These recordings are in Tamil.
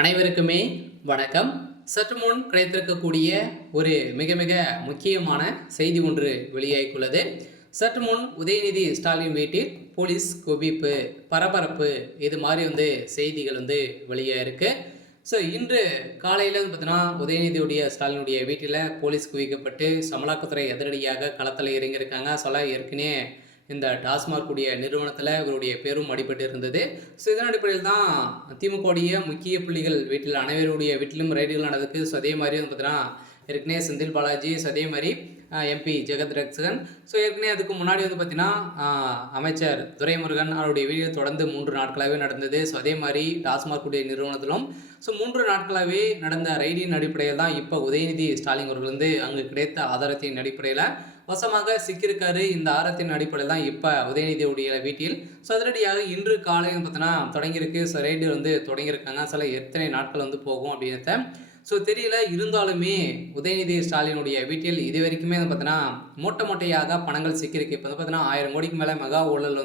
அனைவருக்குமே வணக்கம். சற்று முன் கிடைத்திருக்கக்கூடிய ஒரு மிக மிக முக்கியமான செய்தி ஒன்று வெளியாகியுள்ளது. சற்று முன் உதயநிதி ஸ்டாலின் வீட்டில் போலீஸ் குவிப்பு, பரபரப்பு, இது மாதிரி செய்திகள் வெளியாயிருக்கு. ஸோ இன்று காலையில் பார்த்தீங்கன்னா உதயநிதியுடைய ஸ்டாலினுடைய வீட்டில் போலீஸ் குவிக்கப்பட்டு அமலாக்கத்துறை அதிரடியாக களத்தில் இறங்கியிருக்காங்க. ஏற்கனவே இந்த டாஸ்மாக் உடைய நிறுவனத்தில் இவருடைய பேரும் அடிபட்டு இருந்தது. ஸோ இதன் அடிப்படையில் தான் திமுகவுடைய முக்கிய புள்ளிகள் வீட்டில் அனைவருடைய வீட்டிலும் ரைடுகள் நடந்ததுக்கு. ஸோ அதே மாதிரி பார்த்தீங்கன்னா ஏற்கனவே செந்தில் பாலாஜி, ஸோ அதே மாதிரி எம்பி ஜெகத் ரட்சகன், ஸோ ஏற்கனவே அதுக்கு முன்னாடி பார்த்தீங்கன்னா அமைச்சர் துரைமுருகன் அவருடைய வீடியோ தொடர்ந்து 3 நாட்களாகவே நடந்தது. ஸோ அதே மாதிரி டாஸ்மாக் உடைய நிறுவனத்திலும் ஸோ 3 நாட்களாகவே நடந்த ரைடின் அடிப்படையில் தான் இப்போ உதயநிதி ஸ்டாலின் அவர்கள் அங்கு கிடைத்த ஆதாரத்தின் அடிப்படையில் வசமாக சிக்கியிருக்காரு. இந்த ஆரத்தின் அடிப்படையில் தான் இப்போ உதயநிதியுடைய வீட்டில் ஸோ அதிரடியாக இன்று காலை பார்த்தீங்கன்னா தொடங்கியிருக்கு. So ride தொடங்கியிருக்காங்க. சில எத்தனை நாட்கள் போகும் அப்படின்றத ஸோ தெரியல. இருந்தாலுமே உதயநிதி ஸ்டாலினுடைய வீட்டில் இது வரைக்குமே பார்த்தீங்கன்னா மூட்டையாக பணங்கள் சிக்கியிருக்கு. இப்போ பார்த்தீங்கன்னா 1000 கோடிக்கு மேலே மெகா ஊழல்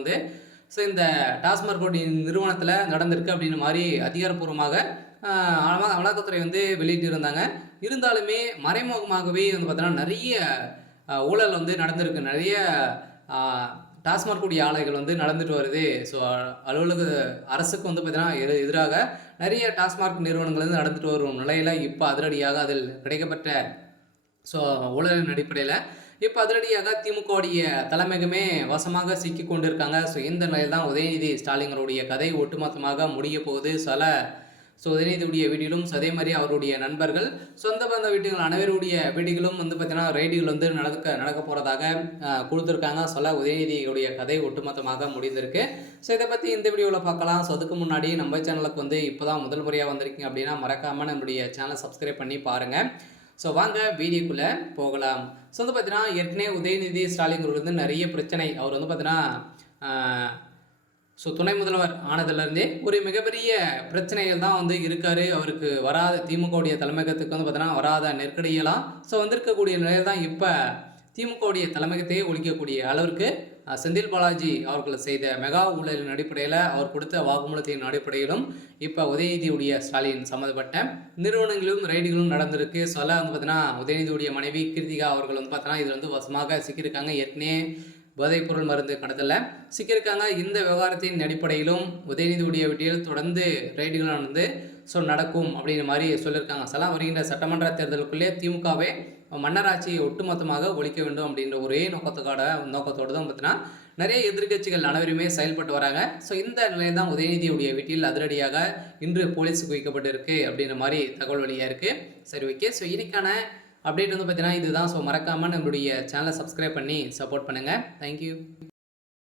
ஸோ இந்த டாஸ்மாக் நிறுவனத்தில் நடந்திருக்கு அப்படின்னு மாதிரி அதிகாரப்பூர்வமாக அமலாக்கத்துறை வெளியிட்டு இருந்தாங்க. இருந்தாலுமே மறைமுகமாகவே பார்த்தீங்கன்னா நிறைய ஊழல் நடந்திருக்கு. நிறைய டாஸ்மாக் கூடிய ஆலைகள் நடந்துட்டு வருது. ஸோ அலுவலக அரசுக்கு பார்த்தீங்கன்னா எதிராக நிறைய டாஸ்மாக் நிறுவனங்கள் நடந்துட்டு வரும் நிலையில் இப்போ அதிரடியாக அதில் கிடைக்கப்பட்ட ஸோ ஊழலின் அடிப்படையில் இப்போ அதிரடியாக திமுகவுடைய தலைமையகமே வசமாக சிக்கி கொண்டு இருக்காங்க. ஸோ இந்த நிலையில் தான் உதயநிதி ஸ்டாலினுடைய கதை ஒட்டுமொத்தமாக முடிய போகுது. ஸோ உதயநிதியுடைய வீட்டிலும் அதே மாதிரி அவருடைய நண்பர்கள், சொந்த பந்த வீடுகள் அனைவருடைய வீடுகளும் பார்த்தீங்கன்னா ரைடுகள் நடக்க போகிறதாக கொடுத்துருக்காங்க. உதயநிதியுடைய கதை ஒட்டுமொத்தமாக முடிந்திருக்கு. ஸோ இதை பற்றி இந்த வீடியோவில் பார்க்கலாம். ஸோ அதுக்கு முன்னாடி நம்ம சேனலுக்கு இப்போ தான் முதல் முறையாக வந்திருக்கீங்க அப்படின்னா மறக்காமல் நம்மளுடைய சேனலை சப்ஸ்கிரைப் பண்ணி பாருங்கள். ஸோ வாங்க வீடியோக்குள்ளே போகலாம். ஸோ பார்த்தீங்கன்னா ஏற்கனவே உதயநிதி ஸ்டாலின் அவர்கள் நிறைய பிரச்சனை. அவர் பார்த்தீங்கன்னா ஸோ துணை முதல்வர் ஆனதுலேருந்தே ஒரு மிகப்பெரிய பிரச்சனைகள் தான் இருக்கார். அவருக்கு வராத திமுகவுடைய தலைமையகத்துக்கு பார்த்தீங்கன்னா வராத நெருக்கடியெல்லாம் ஸோ வந்திருக்கக்கூடிய நிலையில் தான் இப்போ திமுகவுடைய தலைமையகத்தையே ஒழிக்கக்கூடிய அளவிற்கு செந்தில் பாலாஜி அவர்கள் செய்த மெகா ஊழலின் அடிப்படையில் அவர் கொடுத்த வாக்குமூலத்தின் அடிப்படையிலும் இப்போ உதயநிதியுடைய ஸ்டாலின் சம்மந்தப்பட்ட நிறுவனங்களும் ரைடுகளும் நடந்திருக்கு. ஸோ அதெல்லாம் பார்த்தீங்கன்னா உதயநிதியுடைய மனைவி கிருத்திகா அவர்கள் பார்த்தீங்கன்னா இதில் வசமாக சிக்கியிருக்காங்க. ஏற்கனவே போதைப்பொருள் மருந்து கடத்தல சிக்கியிருக்காங்க. இந்த விவகாரத்தின் அடிப்படையிலும் உதயநிதியுடைய வீட்டில் தொடர்ந்து ரைடுகள் ஸோ நடக்கும் அப்படிங்கிற மாதிரி சொல்லியிருக்காங்க. வருகின்ற சட்டமன்ற தேர்தலுக்குள்ளே திமுகவை மன்னராட்சியை ஒட்டுமொத்தமாக ஒழிக்க வேண்டும் அப்படின்ற ஒரே நோக்கத்தோடு தான் பார்த்தீங்கன்னா நிறைய எதிர்கட்சிகள் அனைவருமே செயல்பட்டு வராங்க. ஸோ இந்த நிலையில் தான் உதயநிதியுடைய வீட்டில் அதிரடியாக இன்று போலீஸ் குவிக்கப்பட்டிருக்கு அப்படின்ற மாதிரி தகவல் வெளியாக இருக்குது. சரி, ஓகே. ஸோ இன்னைக்கான அப்டேட் பார்த்தீங்கன்னா இதுதான். ஸோ மறக்காமல் நம்மளுடைய சேனலை சப்ஸ்கிரைப் பண்ணி சப்போர்ட் பண்ணுங்கள். தேங்க்யூ.